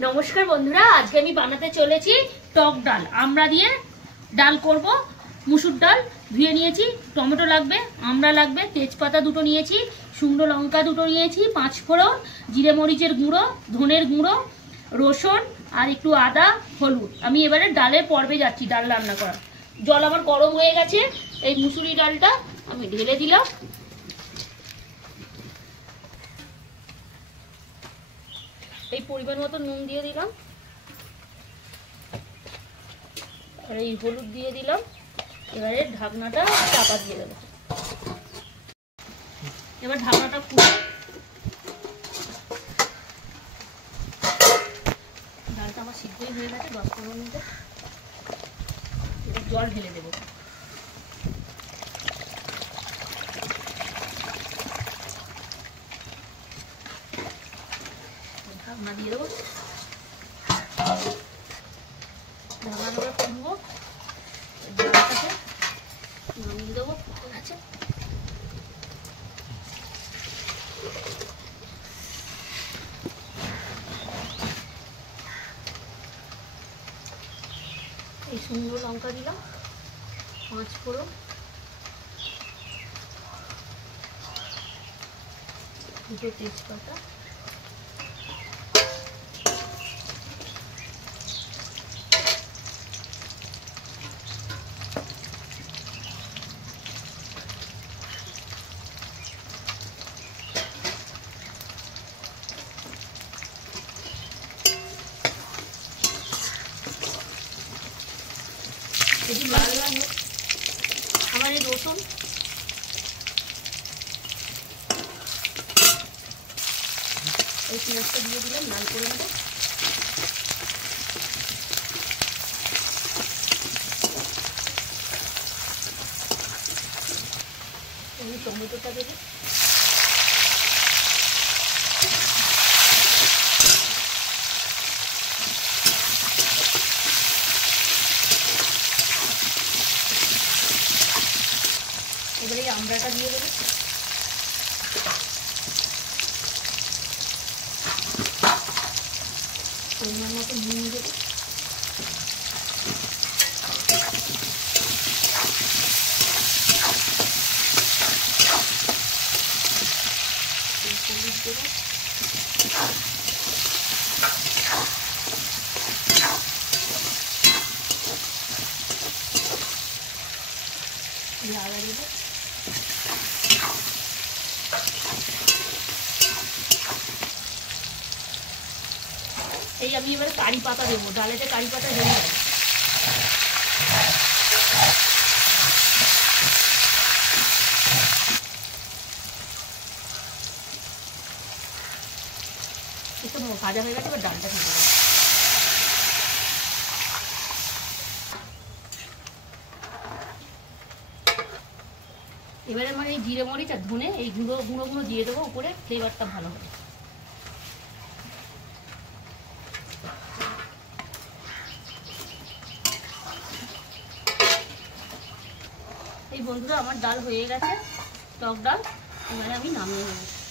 नमस्कार बंधुरा आज के আমি বানাতে চলেছি টক ডাল আমরা দিয়ে ডাল করব। মুসুর ডাল ধুয়ে নিয়েছি, টমেটো লাগবে, আমড়া লাগবে, তেজপাতা দুটো নিয়েছি, শুকনো লঙ্কা দুটো নিয়েছি, পাঁচ ফোড়ন, জিরে মরিচের গুঁড়ো, ধনের গুঁড়ো, রসুন আর একটু আদা, হলুদ। আমি এবারে ডালের পর্বে যাচ্ছি ডাল রান্না করা। জল আমার গরম হয়ে গেছে, এই মুসুরি ডালটা আমি ঢেলে দিলাম। এই পরিমাণ মতো নুন দিয়ে দিলাম আর এই হলুদ দিয়ে দিলাম। এবারে ঢাকনাটা চাপা দিয়ে দেবো। এবার ঢাকনাটা খুলে ডালটা আমার সিদ্ধই হয়ে গেছে 10-15 মিনিটে। এবার জল ঢেলে দেবো। ঢাকনা দিয়ে দেবো, ঢাকনা করে খুলবো, ডালটাকে নামিয়ে দেবো। আছে এই শুকনো লঙ্কা দিলাম, 5 ফোড়ন, দুটো তেজপাতা, লাল লাল আমার এই রসুন, এই পেঁয়াজটা দিয়ে দিলাম লাল করে নেবো। এই টমেটোটা দেবো, এবারে আমড়াটা দিয়ে দেবো, পরিমাণ মতো নুন দেবো, হলুদ দেবো, আদা দেবো, এই আমি এবারে কারি পাতা দেবো। ডালেতে কারি পাতা দেবো। একটু ভাজা হয়ে গেছে, এবার ডালটা ঢেলে দেবো। এবারে আমার এই জিরে মরিচ আর ধনে এই গুঁড়ো দিয়ে দেবো উপরে, ফ্লেভারটা ভালো হবে। এই বন্ধুরা আমার ডাল হয়ে গেছে, টক ডাল। এবারে আমি নামিয়ে নেব।